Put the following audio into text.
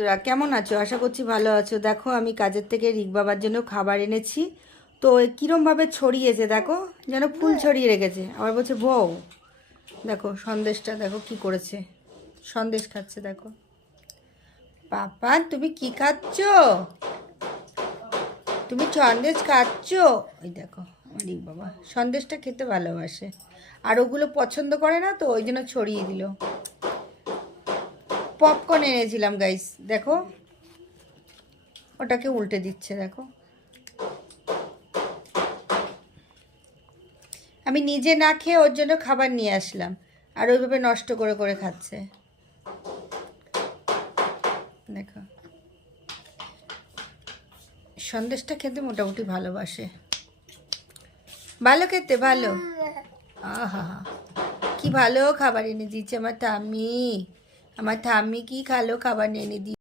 তোরা কেমন আছো? আশা করছি ভালো আছো। দেখো আমি কাজের থেকে রিক বাবার জন্য খাবার এনেছি। তো কীরমভাবে ছড়িয়েছে দেখো, যেন ফুল ছড়িয়ে রেখেছে। আবার বলছে বউ। দেখো সন্দেশটা দেখো কি করেছে, সন্দেশ খাচ্ছে দেখো। পাপা তুমি কি খাচ্ছ? তুমি সন্দেশ খাচ্ছ? ওই দেখো আমার রিক বাবা সন্দেশটা খেতে ভালোবাসে, আর ওগুলো পছন্দ করে না, তো ওই জন্য ছড়িয়ে দিল। পপকর্ন এনেছিলাম গাইস, দেখো ওটাকে উল্টে দিচ্ছে দেখো। আমি নিজে না খেয়ে ওর জন্য খাবার নিয়ে আসলাম, আর ওইভাবে নষ্ট করে করে খাচ্ছে দেখো। সন্দেশটা খেতে মোটামুটি ভালোবাসে, ভালো খেতে ভালো। আহা কি ভালো খাবার এনে দিচ্ছে আমার ঠাম্মি। আমার ঠাম্মি কি ভালো খাবার এনে দিচ্ছে।